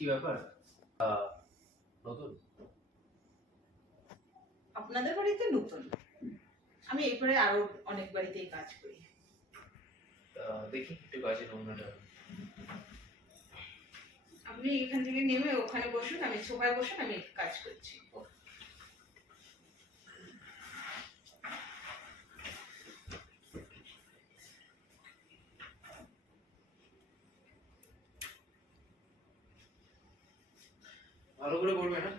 কি ব্যাপার? নতুন? আপনাদের বাড়িতে নতুন, আমি এরপরে আরো অনেক বাড়িতেই কাজ করি। দেখি একটু কাজের নমুনাটা। আপনি এখান থেকে নেমে ওখানে বসুন, আমি সোফায় বসুন, আমি কাজ করছি। ভালো করে করবে না?